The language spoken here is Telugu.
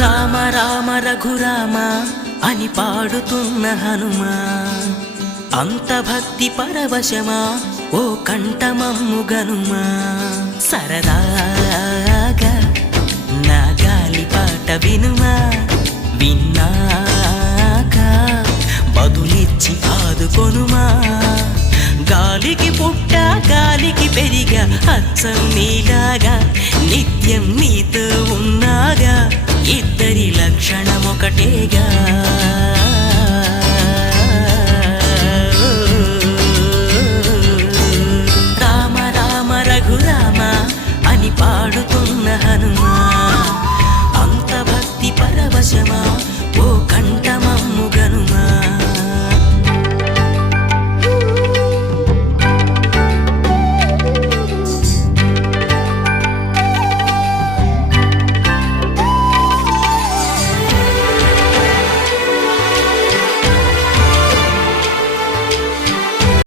రామ రామ రఘురామ అని పాడుతున్న హనుమా, అంత భక్తి పరవశమా ఓ కంఠమమ్ము గనుమా. సరదాగా నా గాలి పాట వినుమా, విన్నాక బదులిచ్చి ఆదుకొనుమా. గాలికి పుట్ట గాలికి పెరిగా అచ్చం నీలాగా నిత్యం